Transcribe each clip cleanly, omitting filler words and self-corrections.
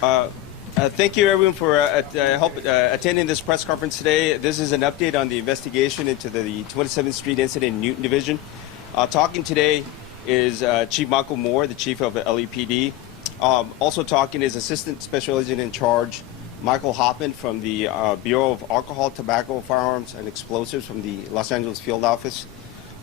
Thank you, everyone, for attending this press conference today. This is an update on the investigation into the 27th Street incident in Newton Division. Talking today is Chief Michael Moore, the chief of LAPD. Also talking is Assistant Special Agent in Charge Michael Hoffman from the Bureau of Alcohol, Tobacco, Firearms, and Explosives from the Los Angeles Field Office.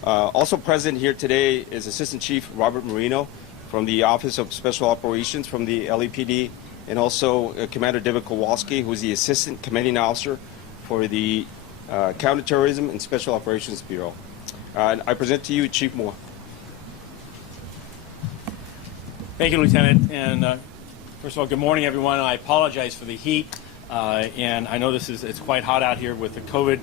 Also present here today is Assistant Chief Robert Marino from the Office of Special Operations from the LAPD, and also Commander David Kowalski, who is the Assistant Commanding Officer for the Counterterrorism and Special Operations Bureau. I present to you Chief Moore. Thank you, Lieutenant. And first of all, good morning, everyone. I apologize for the heat, and I know it's quite hot out here with the COVID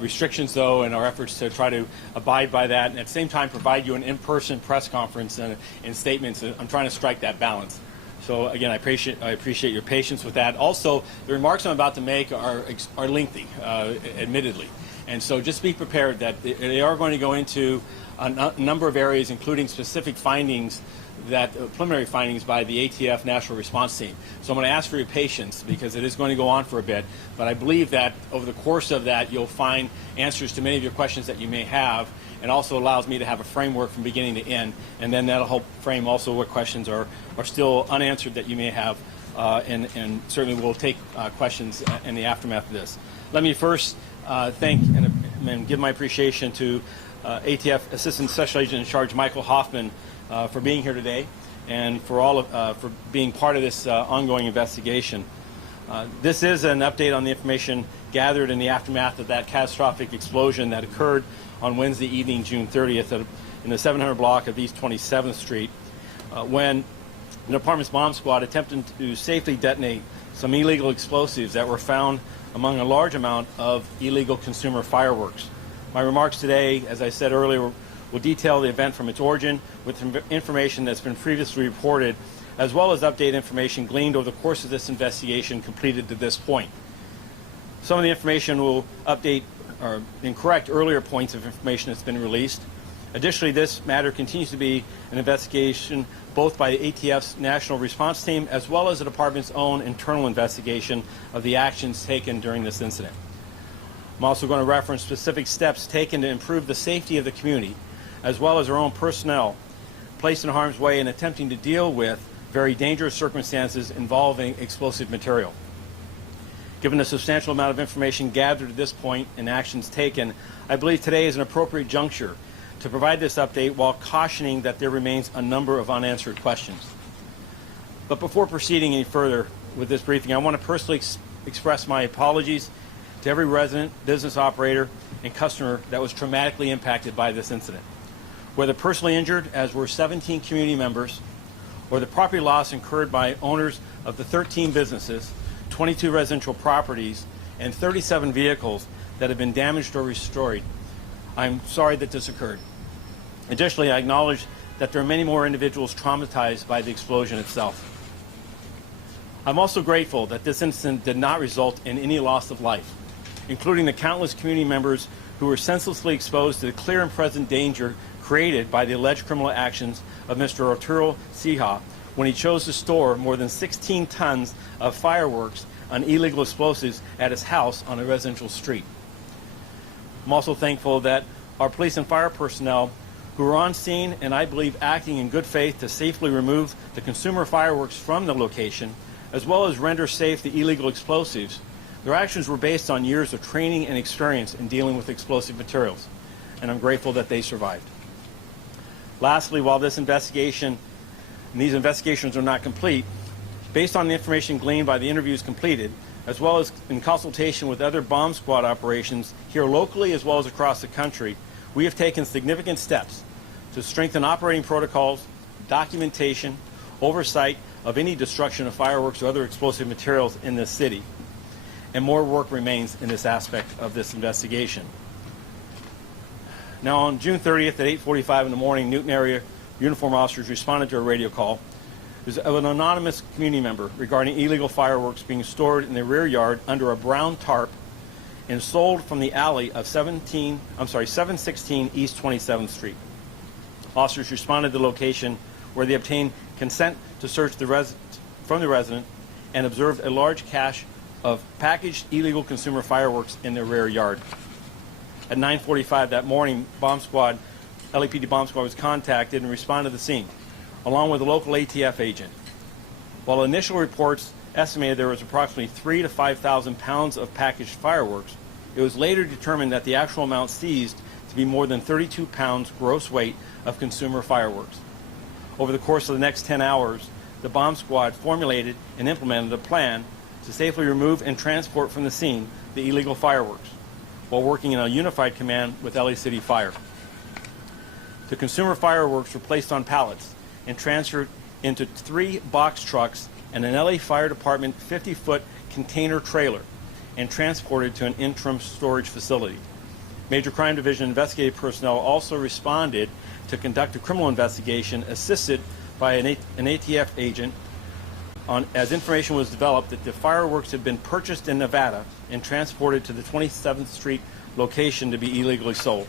restrictions, though, and our efforts to try to abide by that, and at the same time provide you an in-person press conference and statements. I'm trying to strike that balance. So again, I appreciate your patience with that. Also, the remarks I'm about to make are lengthy, admittedly, and so just be prepared that they are going to go into a number of areas, including specific findings, preliminary findings by the ATF National Response Team. So I'm going to ask for your patience because it is going to go on for a bit, but I believe that over the course of that you'll find answers to many of your questions that you may have, and also allows me to have a framework from beginning to end, and then that'll help frame also what questions are still unanswered that you may have, and certainly we'll take questions in the aftermath of this. Let me first thank and give my appreciation to ATF Assistant Special Agent in Charge Michael Hoffman for being here today, and for being part of this ongoing investigation. This is an update on the information gathered in the aftermath of that catastrophic explosion that occurred on Wednesday evening, June 30th, in the 700 block of East 27th Street, when the department's bomb squad attempted to safely detonate some illegal explosives that were found among a large amount of illegal consumer fireworks. My remarks today, as I said earlier, will detail the event from its origin with information that's been previously reported, as well as update information gleaned over the course of this investigation completed to this point. Some of the information will update or incorrect earlier points of information that's been released. Additionally, this matter continues to be an investigation both by the ATF's National Response Team as well as the department's own internal investigation of the actions taken during this incident. I'm also going to reference specific steps taken to improve the safety of the community, as well as our own personnel placed in harm's way in attempting to deal with very dangerous circumstances involving explosive material. Given the substantial amount of information gathered at this point and actions taken, I believe today is an appropriate juncture to provide this update while cautioning that there remains a number of unanswered questions. But before proceeding any further with this briefing, I want to personally express my apologies to every resident, business operator, and customer that was traumatically impacted by this incident. Whether personally injured, as were 17 community members, or the property loss incurred by owners of the 13 businesses, 22 residential properties, and 37 vehicles that have been damaged or destroyed, I'm sorry that this occurred. Additionally, I acknowledge that there are many more individuals traumatized by the explosion itself. I'm also grateful that this incident did not result in any loss of life, including the countless community members who were senselessly exposed to the clear and present danger created by the alleged criminal actions of Mr. Arturo Ceja when he chose to store more than 16 tons of fireworks on illegal explosives at his house on a residential street. I'm also thankful that our police and fire personnel who were on scene and I believe acting in good faith to safely remove the consumer fireworks from the location, as well as render safe the illegal explosives, their actions were based on years of training and experience in dealing with explosive materials, and I'm grateful that they survived. Lastly, while this investigation and these investigations are not complete, based on the information gleaned by the interviews completed, as well as in consultation with other bomb squad operations here locally as well as across the country, we have taken significant steps to strengthen operating protocols, documentation, oversight of any destruction of fireworks or other explosive materials in this city. And more work remains in this aspect of this investigation. Now, on June 30th at 8:45 in the morning, Newton area uniform officers responded to a radio call of an anonymous community member regarding illegal fireworks being stored in the rear yard under a brown tarp and sold from the alley of 716 East 27th Street. Officers responded to the location where they obtained consent to search from the resident and observed a large cache of packaged illegal consumer fireworks in their rear yard. At 9:45 that morning, LAPD bomb squad was contacted and responded to the scene, along with a local ATF agent. While initial reports estimated there was approximately 3,000 to 5,000 pounds of packaged fireworks, it was later determined that the actual amount seized to be more than 32 pounds gross weight of consumer fireworks. Over the course of the next 10 hours, the bomb squad formulated and implemented a plan to safely remove and transport from the scene the illegal fireworks, while working in a unified command with LA City Fire. The consumer fireworks were placed on pallets and transferred into 3 box trucks and an LA Fire Department 50-foot container trailer and transported to an interim storage facility. Major Crime Division investigative personnel also responded to conduct a criminal investigation assisted by an ATF agent as information was developed that the fireworks had been purchased in Nevada and transported to the 27th Street location to be illegally sold.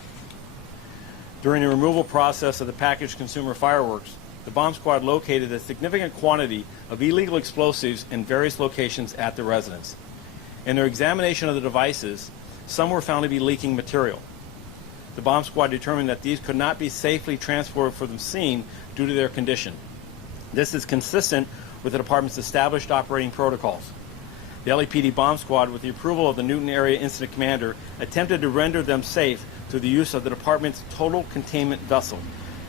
During the removal process of the packaged consumer fireworks, the bomb squad located a significant quantity of illegal explosives in various locations at the residence. In their examination of the devices, some were found to be leaking material. The bomb squad determined that these could not be safely transported from the scene due to their condition. This is consistent with the department's established operating protocols. The LAPD bomb squad, with the approval of the Newton Area Incident Commander, attempted to render them safe through the use of the department's Total Containment Vessel,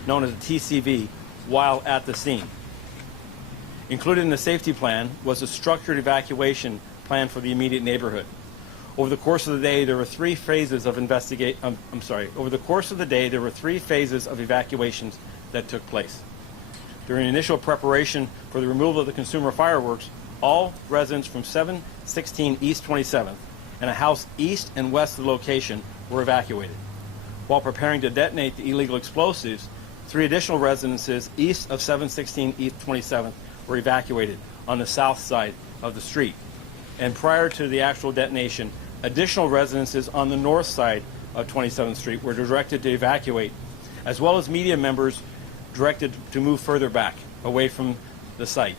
known as a TCV, while at the scene. Included in the safety plan was a structured evacuation plan for the immediate neighborhood. Over the course of the day, there were 3 phases of Over the course of the day, there were 3 phases of evacuations that took place. During initial preparation for the removal of the consumer fireworks, all residents from 716 East 27th and a house east and west of the location were evacuated. While preparing to detonate the illegal explosives, 3 additional residences east of 716 East 27th were evacuated on the south side of the street. And prior to the actual detonation, additional residences on the north side of 27th Street were directed to evacuate, as well as media members directed to move further back, away from the site.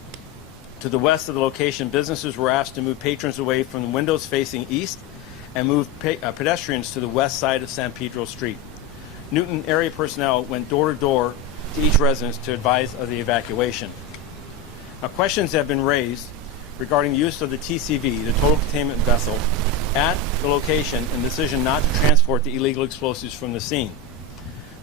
To the west of the location, businesses were asked to move patrons away from the windows facing east and move pedestrians to the west side of San Pedro Street. Newton area personnel went door to door to each residence to advise of the evacuation. Now, questions have been raised regarding the use of the TCV, the Total Containment Vessel, at the location and the decision not to transport the illegal explosives from the scene.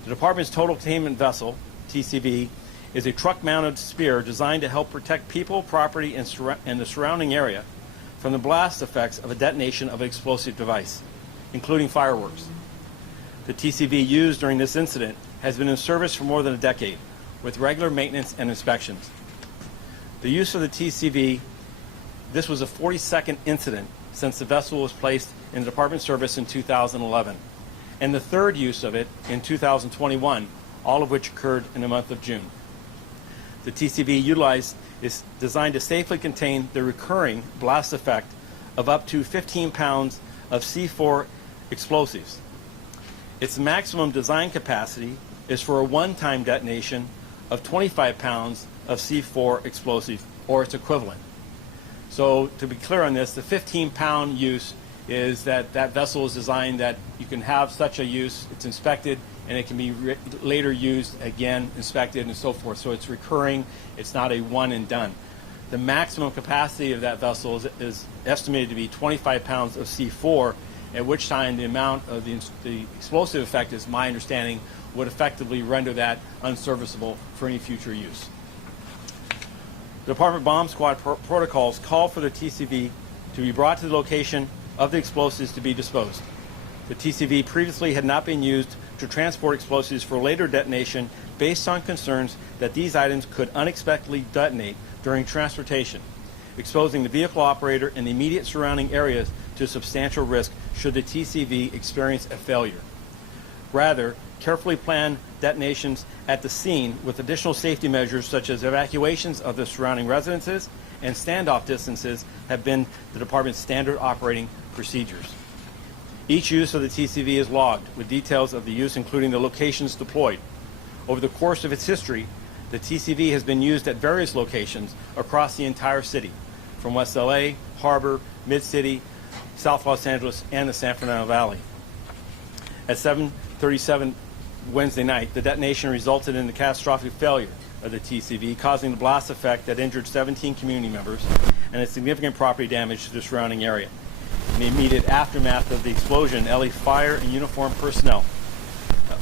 The department's Total Containment Vessel, TCV, is a truck-mounted spear designed to help protect people, property, and the surrounding area from the blast effects of a detonation of an explosive device, including fireworks. The TCV used during this incident has been in service for more than a decade, with regular maintenance and inspections. The use of the TCV, this was a 42nd incident since the vessel was placed in the department service in 2011, and the 3rd use of it in 2021, all of which occurred in the month of June. The TCV utilized is designed to safely contain the recurring blast effect of up to 15 pounds of C4 explosives. Its maximum design capacity is for a one-time detonation of 25 pounds of C4 explosive, or its equivalent. So to be clear on this, the 15-pound use is that vessel is designed that you can have such a use, it's inspected, and it can be later used again, inspected, and so forth. So it's recurring, it's not a one and done. The maximum capacity of that vessel is estimated to be 25 pounds of C4, at which time the amount of the explosive effect, is my understanding, would effectively render that unserviceable for any future use. The Department Bomb Squad protocols call for the TCV to be brought to the location of the explosives to be disposed. The TCV previously had not been used to transport explosives for later detonation based on concerns that these items could unexpectedly detonate during transportation, exposing the vehicle operator and the immediate surrounding areas to substantial risk should the TCV experience a failure. Rather, carefully planned detonations at the scene with additional safety measures such as evacuations of the surrounding residences and standoff distances have been the department's standard operating procedures. Each use of the TCV is logged with details of the use, including the locations deployed. Over the course of its history, the TCV has been used at various locations across the entire city, from West LA, Harbor, Mid-City, South Los Angeles, and the San Fernando Valley. At 7:37 Wednesday night, the detonation resulted in the catastrophic failure of the TCV, causing the blast effect that injured 17 community members and a significant property damage to the surrounding area. In the immediate aftermath of the explosion, LA Fire and uniformed personnel,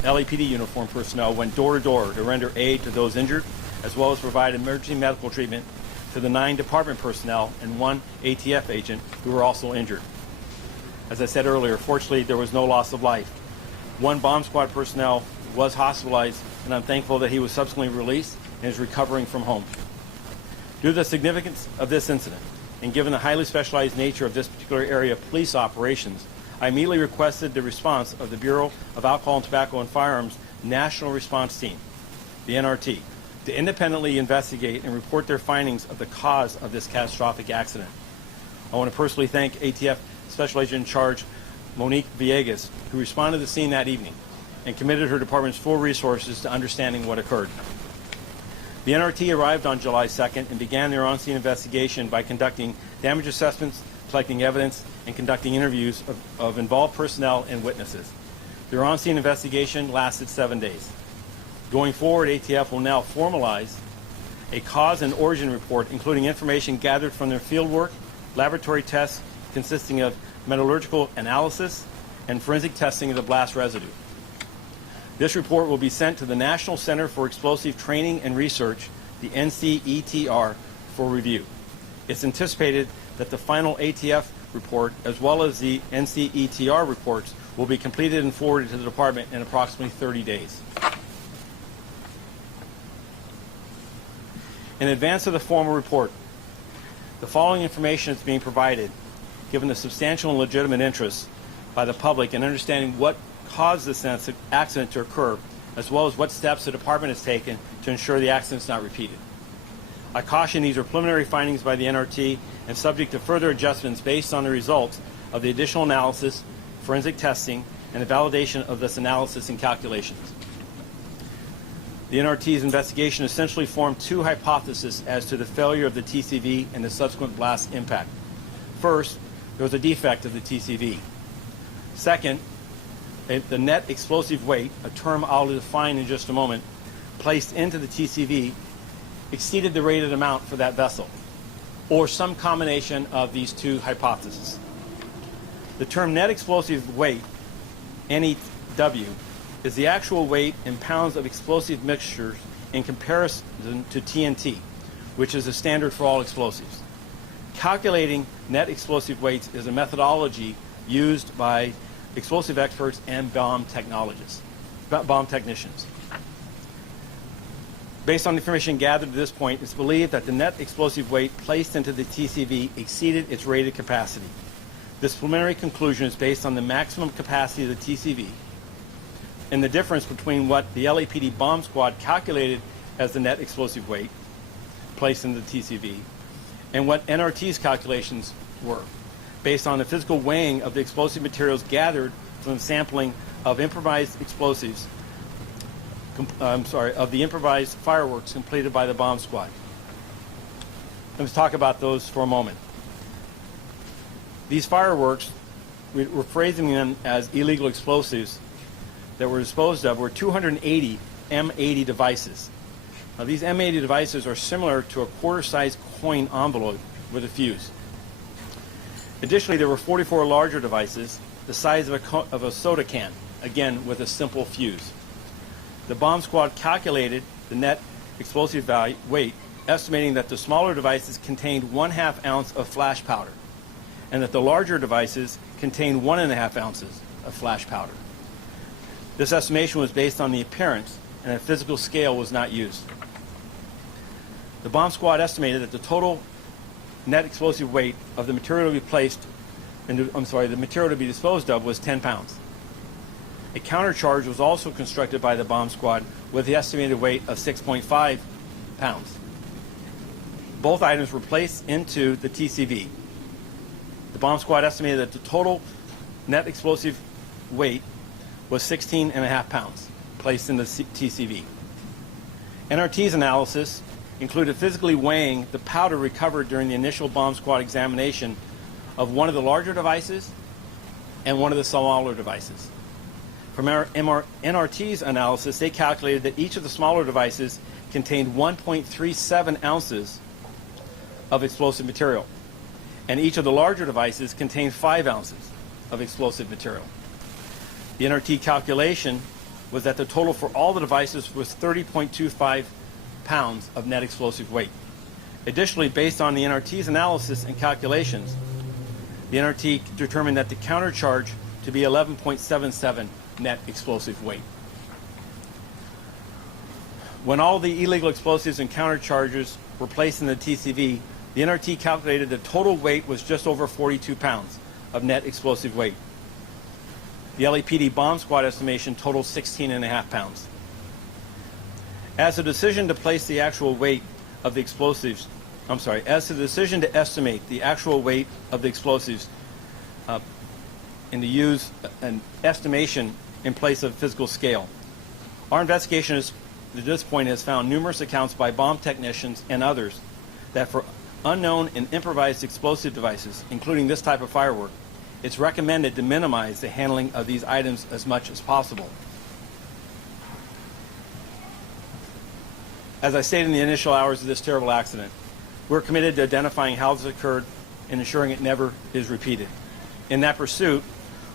LAPD uniformed personnel went door to door to render aid to those injured, as well as provide emergency medical treatment to the 9 department personnel and 1 ATF agent who were also injured. As I said earlier, fortunately, there was no loss of life. 1 bomb squad personnel was hospitalized, and I'm thankful that he was subsequently released and is recovering from home. Due to the significance of this incident, and given the highly specialized nature of this particular area of police operations, I immediately requested the response of the Bureau of Alcohol and Tobacco and Firearms National Response Team, the NRT, to independently investigate and report their findings of the cause of this catastrophic accident. I want to personally thank ATF Special Agent in Charge Monique Villegas, who responded to the scene that evening and committed her department's full resources to understanding what occurred. The NRT arrived on July 2nd and began their on-scene investigation by conducting damage assessments, collecting evidence, and conducting interviews of involved personnel and witnesses. Their on-scene investigation lasted 7 days. Going forward, ATF will now formalize a cause and origin report, including information gathered from their fieldwork, laboratory tests consisting of metallurgical analysis, and forensic testing of the blast residue. This report will be sent to the National Center for Explosive Training and Research, the NCETR, for review. It's anticipated that the final ATF report, as well as the NCETR reports, will be completed and forwarded to the department in approximately 30 days. In advance of the formal report, the following information is being provided, given the substantial and legitimate interest by the public in understanding what caused this accident to occur, as well as what steps the department has taken to ensure the accident is not repeated. I caution these are preliminary findings by the NRT and subject to further adjustments based on the results of the additional analysis, forensic testing, and the validation of this analysis and calculations. The NRT's investigation essentially formed 2 hypotheses as to the failure of the TCV and the subsequent blast impact. First, there was a defect of the TCV. Second, the net explosive weight, a term I'll define in just a moment, placed into the TCV exceeded the rated amount for that vessel, or some combination of these 2 hypotheses. The term net explosive weight, NEW, is the actual weight in pounds of explosive mixtures in comparison to TNT, which is the standard for all explosives. Calculating net explosive weights is a methodology used by explosive experts and bomb technicians. Based on the information gathered to this point, it's believed that the net explosive weight placed into the TCV exceeded its rated capacity. This preliminary conclusion is based on the maximum capacity of the TCV and the difference between what the LAPD bomb squad calculated as the net explosive weight placed in the TCV and what NRT's calculations were, based on the physical weighing of the explosive materials gathered from the sampling of improvised explosives, of the improvised fireworks completed by the bomb squad. Let's talk about those for a moment. These fireworks, we're phrasing them as illegal explosives that were disposed of, were 280 M80 devices. Now, these M80 devices are similar to a quarter-sized coin envelope with a fuse. Additionally, there were 44 larger devices, the size of a soda can, again with a simple fuse. The bomb squad calculated the net explosive weight, estimating that the smaller devices contained 1/2 ounce of flash powder, and that the larger devices contained 1.5 ounces of flash powder. This estimation was based on the appearance, and a physical scale was not used. The bomb squad estimated that the total net explosive weight of the material to be the material to be disposed of was 10 pounds. A countercharge was also constructed by the bomb squad with the estimated weight of 6.5 pounds. Both items were placed into the TCV. The bomb squad estimated that the total net explosive weight was 16.5 pounds placed in the TCV. NRT's analysis included physically weighing the powder recovered during the initial bomb squad examination of one of the larger devices and one of the smaller devices. From our NRT's analysis, they calculated that each of the smaller devices contained 1.37 ounces of explosive material, and each of the larger devices contained 5 ounces of explosive material. The NRT calculation was that the total for all the devices was 30.25 pounds of net explosive weight. Additionally, based on the NRT's analysis and calculations, the NRT determined that the countercharge to be 11.77 net explosive weight. When all the illegal explosives and countercharges were placed in the TCV, the NRT calculated the total weight was just over 42 pounds of net explosive weight. The LAPD bomb squad estimation totaled 16.5 pounds. As the decision to place the actual weight of the explosives, as to the decision to estimate the actual weight of the explosives and to use an estimation in place of physical scale. Our investigation to this point has found numerous accounts by bomb technicians and others that for unknown and improvised explosive devices, including this type of firework, it's recommended to minimize the handling of these items as much as possible. As I stated in the initial hours of this terrible accident, we're committed to identifying how this occurred and ensuring it never is repeated. In that pursuit,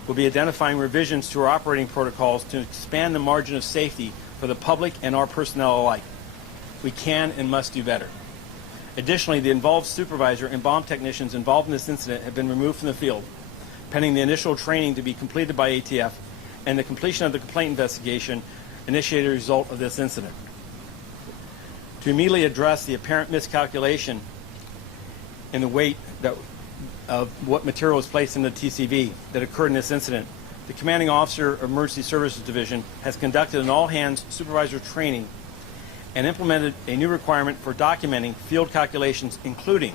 we'll be identifying revisions to our operating protocols to expand the margin of safety for the public and our personnel alike. We can and must do better. Additionally, the involved supervisor and bomb technicians involved in this incident have been removed from the field, pending the initial training to be completed by ATF and the completion of the complaint investigation initiated as a result of this incident. To immediately address the apparent miscalculation in the weight of what material was placed in the TCV that occurred in this incident, the Commanding Officer of Emergency Services Division has conducted an all-hands supervisor training and implemented a new requirement for documenting field calculations, including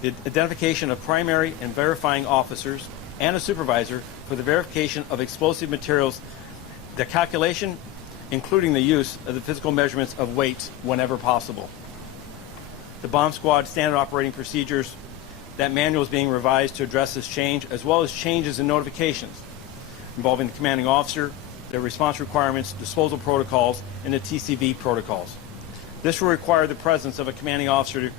the identification of primary and verifying officers and a supervisor for the verification of explosive materials, the calculation including the use of the physical measurements of weights whenever possible. The bomb squad standard operating procedures, that manual is being revised to address this change, as well as changes in notifications involving the commanding officer, their response requirements, disposal protocols, and the TCV protocols. This will require the presence of a commanding officer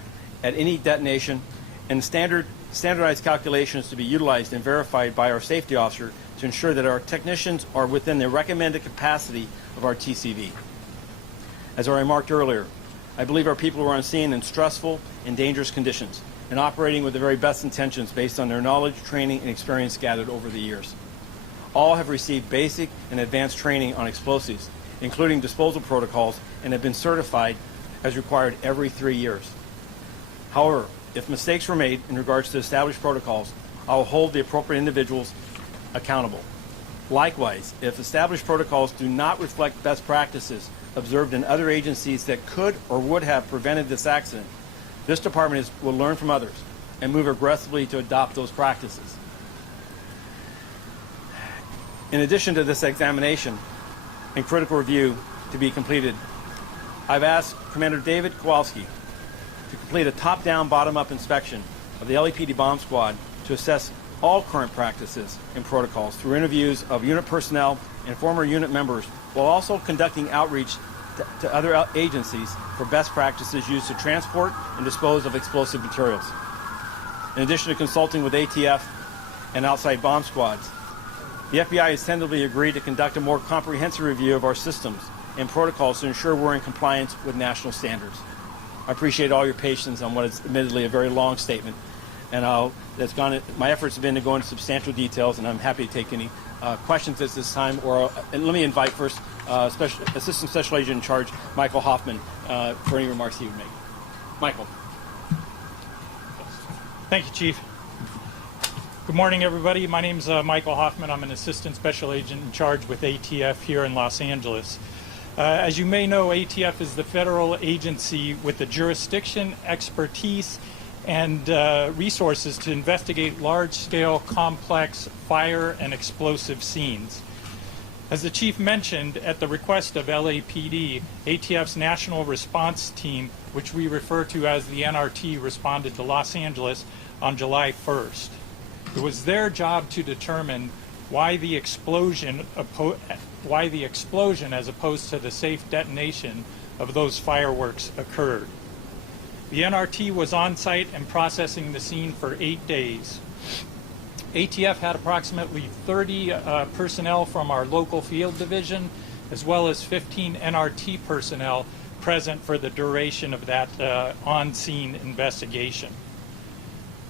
at any detonation and standardized calculations to be utilized and verified by our safety officer to ensure that our technicians are within the recommended capacity of our TCV. As I remarked earlier, I believe our people were on scene in stressful and dangerous conditions and operating with the very best intentions based on their knowledge, training, and experience gathered over the years. All have received basic and advanced training on explosives, including disposal protocols, and have been certified as required every 3 years. However, if mistakes were made in regards to established protocols, I will hold the appropriate individuals accountable. Likewise, if established protocols do not reflect best practices observed in other agencies that could or would have prevented this accident, this department will learn from others and move aggressively to adopt those practices. In addition to this examination and critical review to be completed, I've asked Commander David Kowalski to complete a top-down, bottom-up inspection of the LAPD bomb squad to assess all current practices and protocols through interviews of unit personnel and former unit members, while also conducting outreach to other agencies for best practices used to transport and dispose of explosive materials. In addition to consulting with ATF and outside bomb squads, the FBI has tentatively agreed to conduct a more comprehensive review of our systems and protocols to ensure we're in compliance with national standards. I appreciate all your patience on what is admittedly a very long statement, and my efforts have been to go into substantial details, and I'm happy to take any questions at this time. And let me invite first Assistant Special Agent in Charge, Michael Hoffman, for any remarks he would make. Michael. Thank you, Chief. Good morning, everybody. My name is Michael Hoffman. I'm an Assistant Special Agent in Charge with ATF here in Los Angeles. As you may know, ATF is the federal agency with the jurisdiction, expertise, and resources to investigate large-scale, complex fire and explosive scenes. As the chief mentioned, at the request of LAPD, ATF's National Response Team, which we refer to as the NRT, responded to Los Angeles on July 1st. It was their job to determine why the explosion as opposed to the safe detonation of those fireworks occurred. The NRT was on site and processing the scene for 8 days. ATF had approximately 30 personnel from our local field division, as well as 15 NRT personnel present for the duration of that on-scene investigation.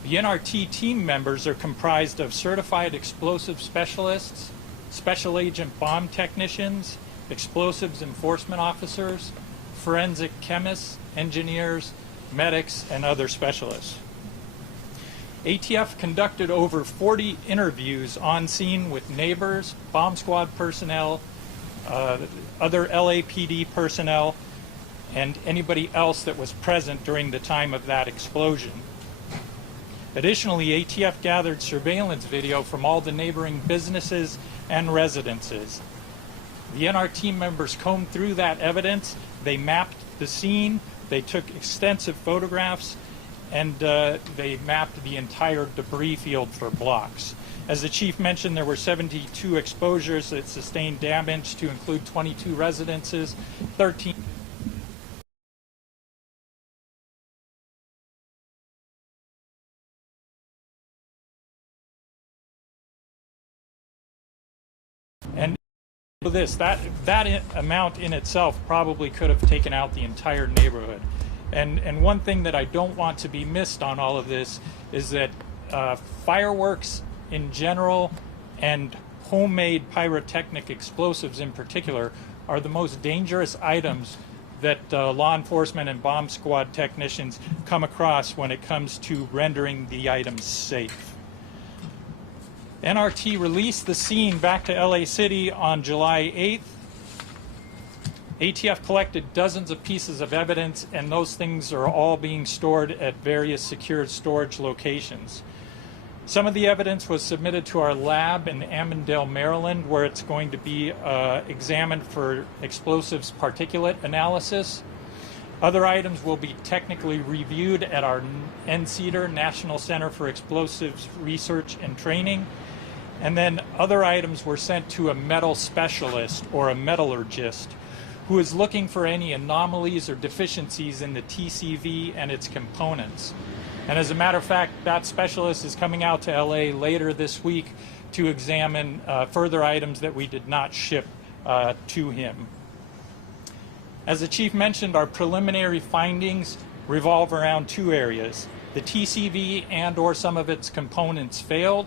The NRT team members are comprised of certified explosive specialists, special agent bomb technicians, explosives enforcement officers, forensic chemists, engineers, medics, and other specialists. ATF conducted over 40 interviews on scene with neighbors, bomb squad personnel, other LAPD personnel, and anybody else that was present during the time of that explosion. Additionally, ATF gathered surveillance video from all the neighboring businesses and residences. The NRT members combed through that evidence, they mapped the scene, they took extensive photographs, and they mapped the entire debris field for blocks. As the chief mentioned, there were 72 exposures that sustained damage, to include 22 residences, 13. And that amount in itself probably could have taken out the entire neighborhood. And one thing that I don't want to be missed on all of this is that fireworks in general and homemade pyrotechnic explosives in particular are the most dangerous items that law enforcement and bomb squad technicians come across when it comes to rendering the items safe. NRT released the scene back to LA City on July 8th. ATF collected dozens of pieces of evidence, and those things are all being stored at various secured storage locations. Some of the evidence was submitted to our lab in Amandale, Maryland, where it's going to be examined for explosives particulate analysis. Other items will be technically reviewed at our NCEDR, National Center for Explosives Research and Training. And then other items were sent to a metal specialist or a metallurgist who is looking for any anomalies or deficiencies in the TCV and its components. And as a matter of fact, that specialist is coming out to LA later this week to examine further items that we did not ship to him. As the chief mentioned, our preliminary findings revolve around two areas. The TCV and or some of its components failed,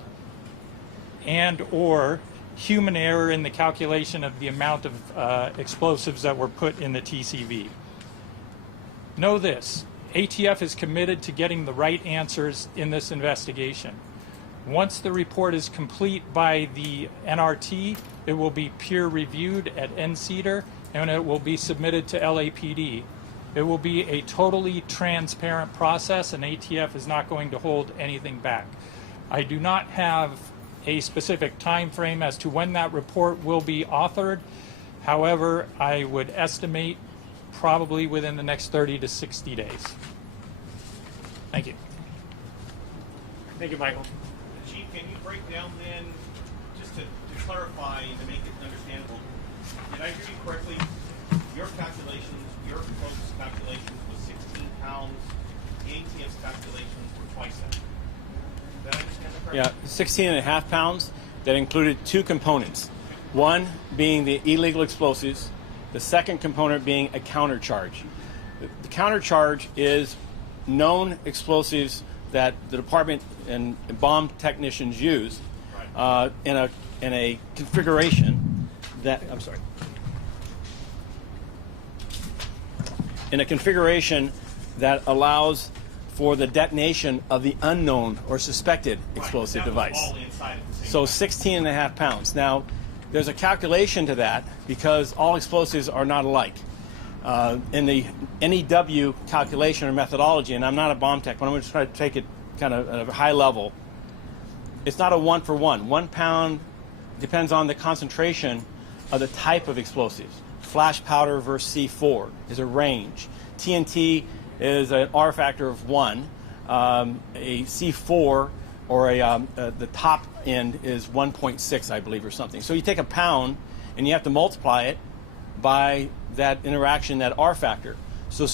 and or human error in the calculation of the amount of explosives that were put in the TCV. Know this, ATF is committed to getting the right answers in this investigation. Once the report is complete by the NRT, it will be peer reviewed at NCEDR, and it will be submitted to LAPD. It will be a totally transparent process, and ATF is not going to hold anything back. I do not have a specific time frame as to when that report will be authored. However, I would estimate probably within the next 30 to 60 days. Thank you. Thank you, Michael. Chief, can you break down then, just to clarify and to make it understandable, did I hear you correctly? Your calculations, your folks' calculations was 16 pounds. The ATF's calculations were twice that. Did I understand that correctly? Yeah, 16 and a half pounds that included two components. One being the illegal explosives, the second component being a countercharge. The countercharge is known explosives that the department and bomb technicians use in a configuration that, in a configuration that allows for the detonation of the unknown or suspected explosive device. So 16 and a half pounds. Now, there's a calculation to that because all explosives are not alike. In the NEW calculation or methodology, and I'm not a bomb tech, but I'm going to try to take it kind of at a high level, it's not a one for one. 1 pound depends on the concentration of the type of explosives. Flash powder versus C4 is a range. TNT is an R factor of 1. A C4 or the top end is 1.6, I believe, or something. So you take a pound and you have to multiply it by that interaction, that R factor. So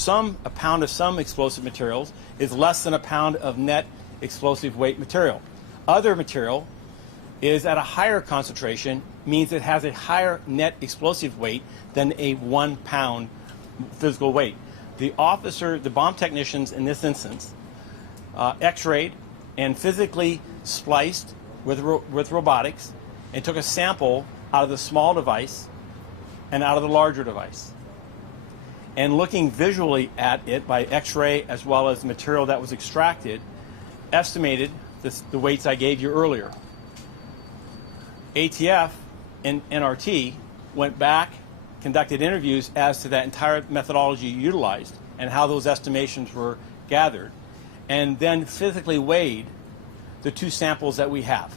a pound of some explosive materials is less than a pound of net explosive weight material. Other material is at a higher concentration, means it has a higher net explosive weight than a 1 pound physical weight. The bomb technicians in this instance, x-rayed and physically spliced with robotics and took a sample out of the small device and out of the larger device. And looking visually at it by x-ray as well as the material that was extracted, estimated the weights I gave you earlier. ATF and NRT went back, conducted interviews as to that entire methodology utilized and how those estimations were gathered, and then physically weighed the two samples that we have,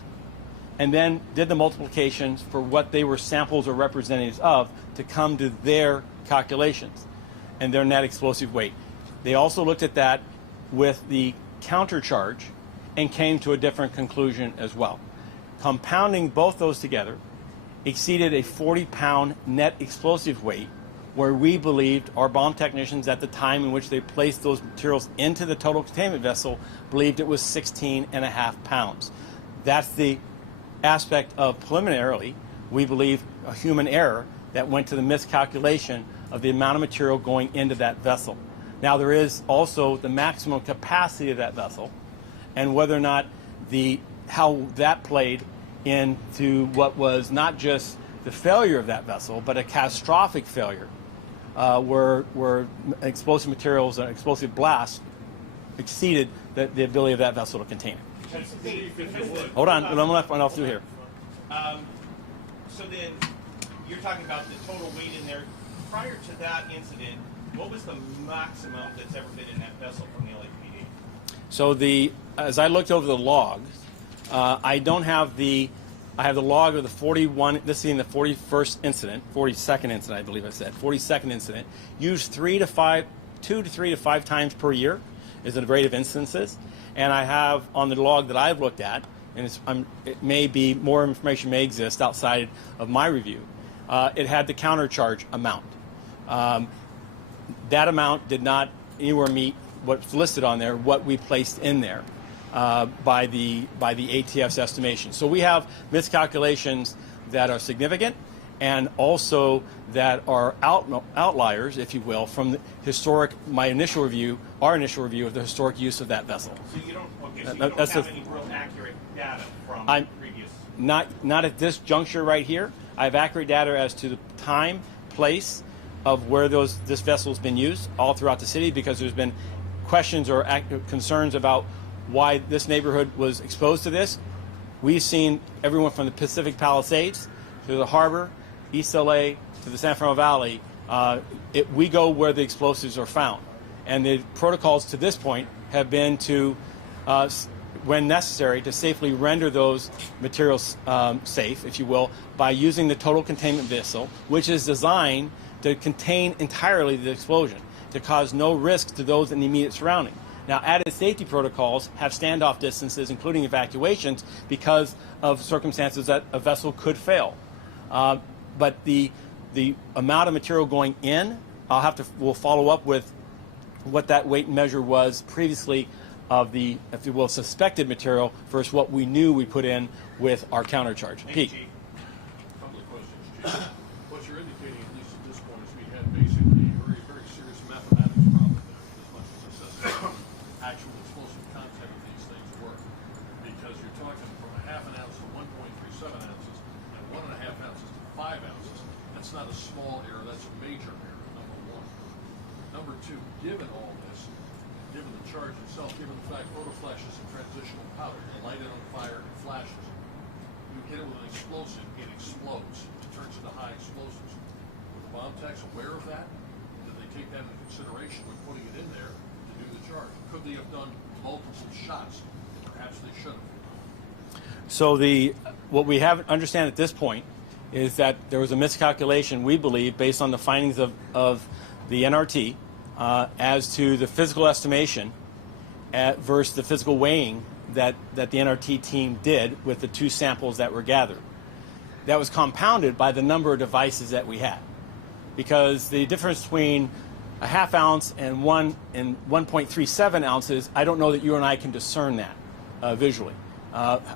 and then did the multiplications for what they were samples or representatives of to come to their calculations and their net explosive weight. They also looked at that with the countercharge and came to a different conclusion as well. Compounding both those together exceeded a 40-pound net explosive weight, where we believed our bomb technicians at the time in which they placed those materials into the total containment vessel believed it was 16.5 pounds. That's the aspect of preliminarily, we believe, a human error that went to the miscalculation of the amount of material going into that vessel. Now, there is also the maximum capacity of that vessel, and whether or not how that played into what was not just the failure of that vessel, but a catastrophic failure, where explosive materials and explosive blasts exceeded the ability of that vessel to contain it. Hold on, I'm going to run off through here. So then, you're talking about the total weight in there. Prior to that incident, what was the maximum that's ever been in that vessel from the LAPD? So as I looked over the logs, I have the log of the 41, this being the 41st incident, 42nd incident, I believe I said, 42nd incident, used 2 to 3 to 5 times per year is the rate of instances. And I have on the log that I've looked at, and it may be, more information may exist outside of my review, it had the countercharge amount. That amount did not anywhere meet what's listed on there, what we placed in there by the ATF's estimation. So we have miscalculations that are significant and also that are outliers, if you will, from our initial review of the historic use of that vessel. So you don't have any real accurate data from previous? Not at this juncture right here. I have accurate data as to the time, place of where this vessel has been used all throughout the city, because there's been questions or concerns about why this neighborhood was exposed to this. We've seen everyone from the Pacific Palisades to the harbor, East LA, to the San Fernando Valley. We go where the explosives are found. And the protocols to this point have been to, when necessary, to safely render those materials safe, if you will, by using the total containment vessel, which is designed to contain entirely the explosion, to cause no risk to those in the immediate surrounding. Now, added safety protocols have standoff distances, including evacuations, because of circumstances that a vessel could fail. But the amount of material going in, we'll follow up with what that weight measure was previously of the, if you will, suspected material versus what we knew we put in with our countercharge. Pete. A couple of questions, Chief. What you're indicating, at least at this point, is we had basically a very, very serious mathematics problem there, as much as assessing actual explosive content of these things work. Because you're talking from a half an ounce to 1.37 ounces and 1.5 ounces to 5 ounces. That's not a small error, that's a major error, number one. Number two, given all this, given the charge itself, given the fact photo flashes and transitional powder, you light it on fire, it flashes. You hit it with an explosive, it explodes. It turns into high explosives. Were the bomb techs aware of that? Did they take that into consideration when putting it in there to do the charge? Could they have done multiple shots? Perhaps they should have. So what we have understand at this point is that there was a miscalculation, we believe, based on the findings of the NRT as to the physical estimation versus the physical weighing that the NRT team did with the 2 samples that were gathered. That was compounded by the number of devices that we had, because the difference between a ½ ounce and 1.37 ounces, I don't know that you and I can discern that visually.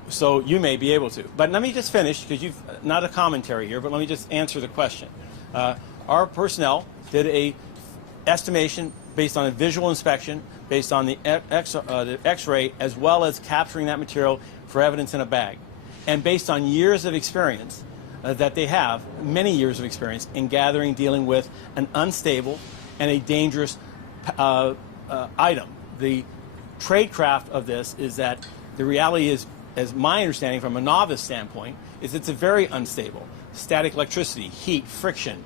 So you may be able to. But let me just finish, because you've not a commentary here, but let me just answer the question. Our personnel did a estimation based on a visual inspection, based on the X-ray, as well as capturing that material for evidence in a bag, and based on years of experience that they have, many years of experience in gathering, dealing with an unstable and a dangerous item. The tradecraft of this is that the reality is, as my understanding from a novice standpoint, is it's a very unstable. Static electricity, heat, friction,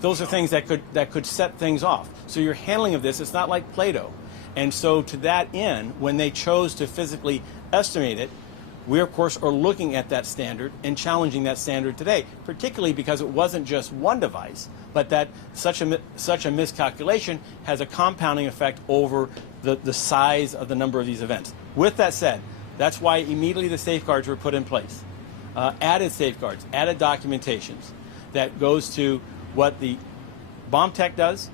those are things that could set things off. So your handling of this, it's not like Play-Doh. And so to that end, when they chose to physically estimate it, we, of course, are looking at that standard and challenging that standard today, particularly because it wasn't just one device, but that such a miscalculation has a compounding effect over the size of the number of these events. With that said, that's why immediately the safeguards were put in place. Added safeguards, added documentations that goes to what the bomb tech does,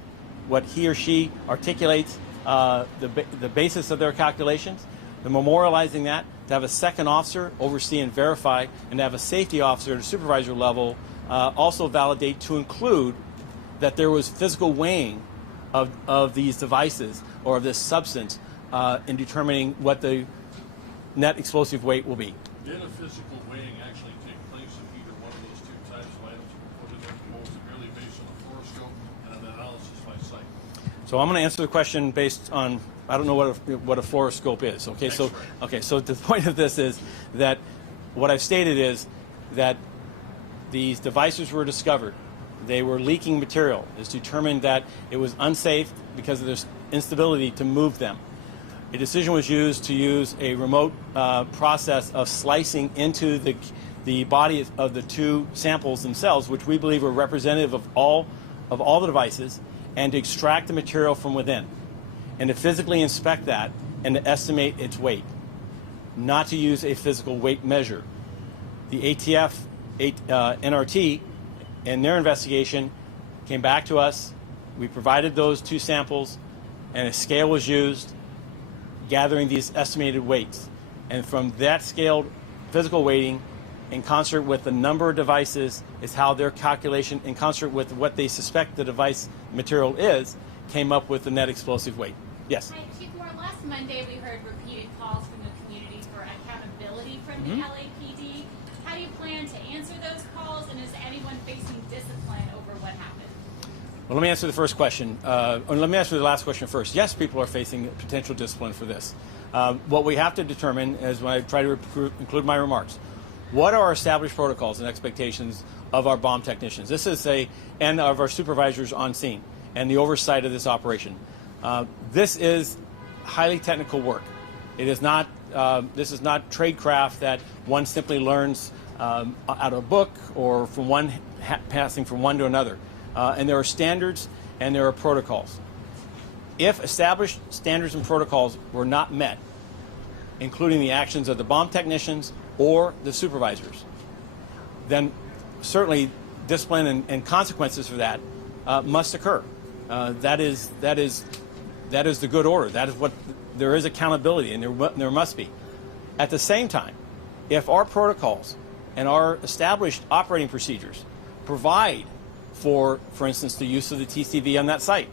what he or she articulates, the basis of their calculations, the memorializing that, to have a second officer oversee and verify, and to have a safety officer at a supervisor level also validate to include that there was physical weighing of these devices or of this substance in determining what the net explosive weight will be. Did a physical weighing actually take place of either one of those 2 types of items, or did it most merely based on a fluoroscope and an analysis by sight? So I'm going to answer the question based on, I don't know what a fluoroscope is. Okay, so the point of this is that what I've stated is that these devices were discovered. They were leaking material. It's determined that it was unsafe because of this instability to move them. A decision was used to use a remote process of slicing into the body of the 2 samples themselves, which we believe were representative of all the devices, and to extract the material from within, and to physically inspect that and to estimate its weight, not to use a physical weight measure. The ATF, NRT, in their investigation, came back to us. We provided those 2 samples, and a scale was used, gathering these estimated weights. And from that scaled physical weighting, in concert with the number of devices, is how their calculation, in concert with what they suspect the device material is, came up with the net explosive weight. Yes? Hi, Chief Moore. Last Monday we heard repeated calls from the community for accountability from the LAPD. How do you plan to answer those calls, and is anyone facing discipline over what happened? Well, let me answer the first question. Or let me answer the last question first. Yes, people are facing potential discipline for this. What we have to determine is, when I try to include my remarks, what are our established protocols and expectations of our bomb technicians? This is and of our supervisors on scene and the oversight of this operation. This is highly technical work. It is not. This is not tradecraft that one simply learns out of a book or from passing from one to another. And there are standards and there are protocols. If established standards and protocols were not met, including the actions of the bomb technicians or the supervisors, then certainly discipline and consequences for that must occur. That is the good order. That is what there is, accountability, and there must be. At the same time, if our protocols and our established operating procedures provide for instance, the use of the TCV on that site,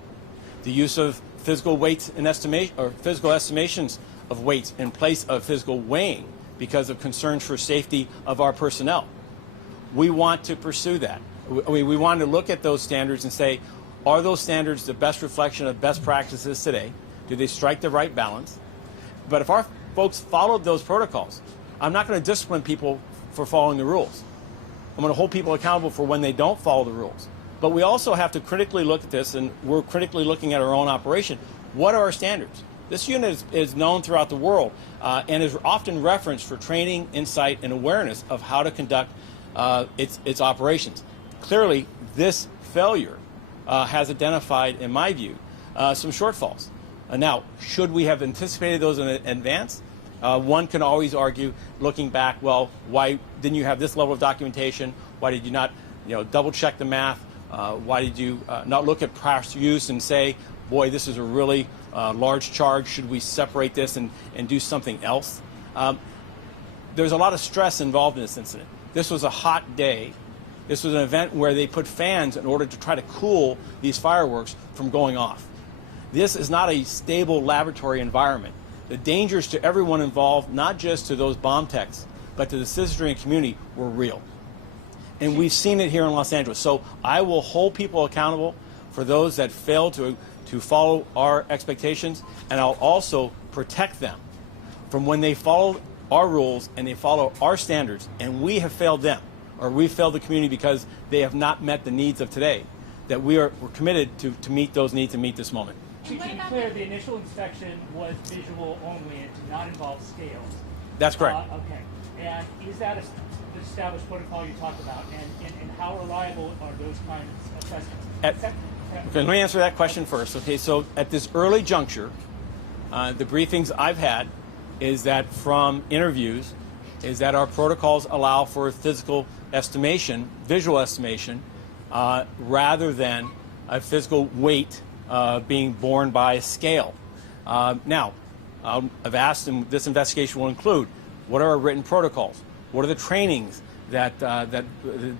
the use of physical weights and estimation, or physical estimations of weights in place of physical weighing because of concerns for safety of our personnel, we want to pursue that. We want to look at those standards and say, are those standards the best reflection of best practices today? Do they strike the right balance? But if our folks followed those protocols, I'm not going to discipline people for following the rules. I'm going to hold people accountable for when they don't follow the rules. But we also have to critically look at this, and we're critically looking at our own operation. What are our standards? This unit is known throughout the world and is often referenced for training, insight, and awareness of how to conduct its operations. Clearly, this failure has identified, in my view, some shortfalls. Now, should we have anticipated those in advance? One can always argue, looking back, well, why didn't you have this level of documentation? Why did you not, double check the math? Why did you not look at past use and say, boy, this is a really large charge. Should we separate this and do something else? There's a lot of stress involved in this incident. This was a hot day. This was an event where they put fans in order to try to cool these fireworks from going off. This is not a stable laboratory environment. The dangers to everyone involved, not just to those bomb techs, but to the citizenry and community, were real. And we've seen it here in Los Angeles. So I will hold people accountable for those that fail to follow our expectations, and I'll also protect them from when they follow our rules and they follow our standards, and we have failed them, or we failed the community because they have not met the needs of today, that we're committed to meet those needs and meet this moment. To be clear, the initial inspection was visual only. It did not involve scales. That's correct. Okay. And is that the established protocol you talked about? And how reliable are those kinds of assessments? Okay, let me answer that question first. Okay, so at this early juncture, the briefings I've had is that from interviews, is that our protocols allow for physical estimation, visual estimation, rather than a physical weight being borne by a scale. Now, I've asked, and this investigation will include, what are our written protocols? What are the trainings that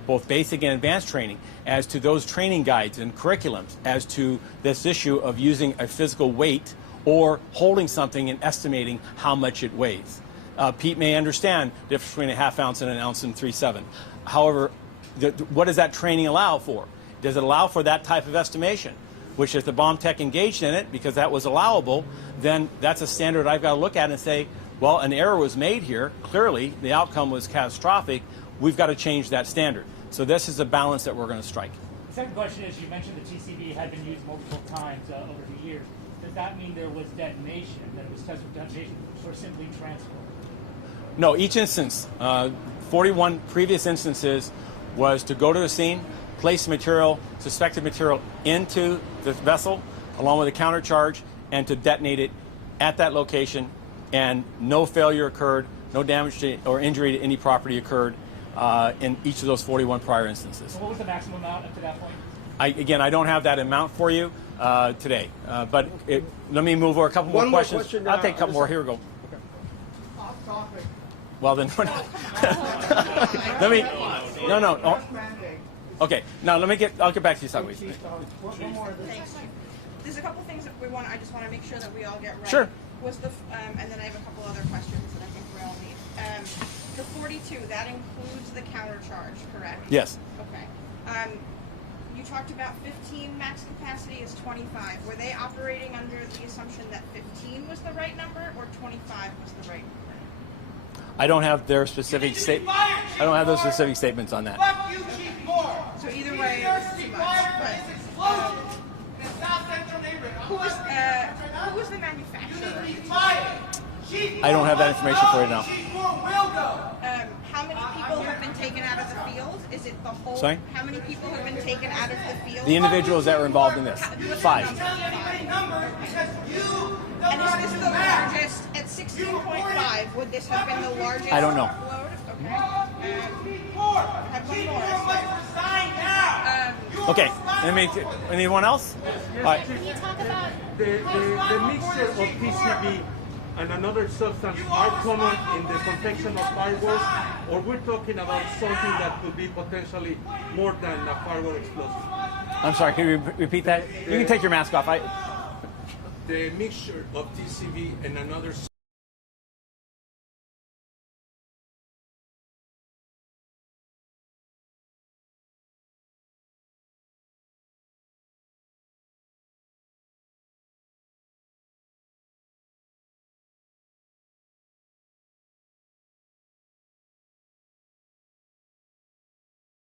both basic and advanced training, as to those training guides and curriculums, as to this issue of using a physical weight or holding something and estimating how much it weighs. Pete may understand the difference between a half ounce and an ounce and 3/7. However, what does that training allow for? Does it allow for that type of estimation? Which, if the bomb tech engaged in it, because that was allowable, then that's a standard I've got to look at and say, well, an error was made here. Clearly, the outcome was catastrophic. We've got to change that standard. So this is a balance that we're going to strike. The second question is, you mentioned the TCV had been used multiple times over the years. Does that mean there was detonation, that it was tested for detonation, or simply transport? No, each instance, 41 previous instances, was to go to the scene, place material, suspected material, into the vessel, along with a countercharge, and to detonate it at that location. And no failure occurred, no damage to, or injury to any property occurred in each of those 41 prior instances. So what was the maximum amount up to that point? Again, I don't have that amount for you today, but let me move over a couple more questions. Question, I'll take a couple more. Here we go. Okay. Off topic. Well, then we're not. Let me. No. Oh. Okay. Now I'll get back to you sideways. Thanks. There's a couple things that I just want to make sure that we all get right. Sure. And then I have a couple other questions that I think we all need. The 42, that includes the countercharge, correct? Yes. Okay. You talked about 15 max capacity is 25. Were they operating under the assumption that 15 was the right number or 25 was the right number? I don't have their specific I don't have those specific statements on that. Fuck you, Chief Moore. So either way, it's too much. Who was the manufacturer? I don't have that information for you now. How many people have been taken out of the field? Is it the whole? Sorry? How many people have been taken out of the field? The individuals that were involved in this. 5. And is this the largest, at 16.5, would this have been the largest I don't know. load? Okay. I have one more. Okay. Anyone else? All right. Can you talk about The mixture of PCB and another substance are common in the confection of fireworks, or we're talking about something that could be potentially more than a firework explosive? I'm sorry, can you repeat that? You can take your mask off. The mixture of TCB and another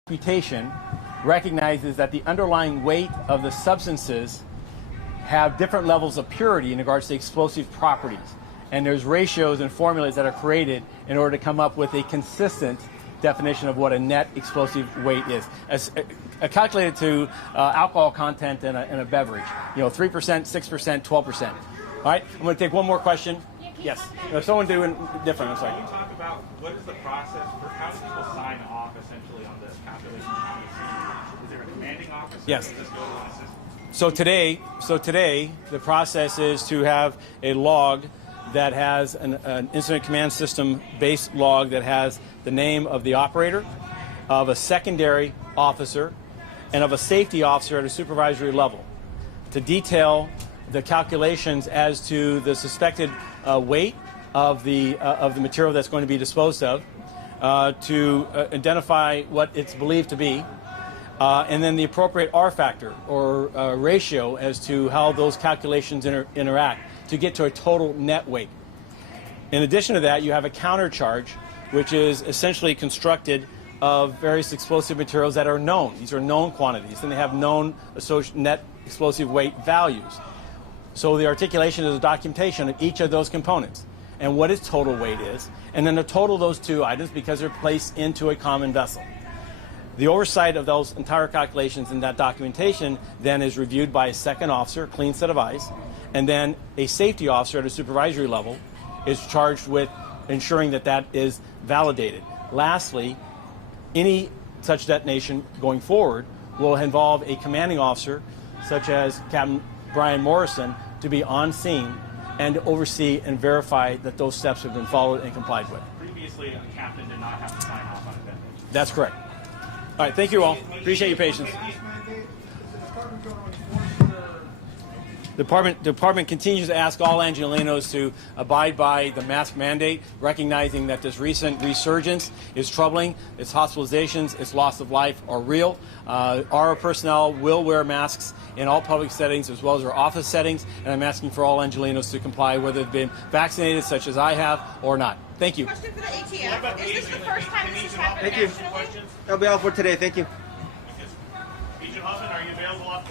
Reputation recognizes that the underlying weight of the substances have different levels of purity in regards to explosive properties. And there's ratios and formulas that are created in order to come up with a consistent definition of what a net explosive weight is, as calculated to alcohol content in a beverage. 3%, 6%, 12%. All right, I'm going to take one more question. Yes, someone doing different. I'm sorry. Can you talk about what is the process for how do people sign off essentially on this calculation on the scene? Is there a commanding officer? Yes. Or does this go to an assistant? So today, the process is to have a log that has an incident command system based log that has the name of the operator, of a secondary officer, and of a safety officer at a supervisory level to detail the calculations as to the suspected weight of the material that's going to be disposed of, to identify what it's believed to be, and then the appropriate R factor or ratio as to how those calculations interact to get to a total net weight. In addition to that, you have a countercharge, which is essentially constructed of various explosive materials that are known. These are known quantities, and they have known net explosive weight values. So the articulation is a documentation of each of those components and what its total weight is, and then the total of those two items because they're placed into a common vessel. The oversight of those entire calculations and that documentation then is reviewed by a second officer, clean set of eyes, and then a safety officer at a supervisory level is charged with ensuring that that is validated. Lastly, any such detonation going forward will involve a commanding officer, such as Captain Brian Morrison, to be on scene and to oversee and verify that those steps have been followed and complied with. Previously, a captain did not have to sign off on a detonation. That's correct. All right, thank you all. Appreciate your patience. The department continues to ask all Angelenos to abide by the mask mandate, recognizing that this recent resurgence is troubling. Its hospitalizations, its loss of life are real. Our personnel will wear masks in all public settings as well as our office settings, and I'm asking for all Angelenos to comply, whether they've been vaccinated, such as I have, or not. Thank you. Question for the ATF. Is this the first time this has happened Thank you. nationally? That'll be all for today. Thank you.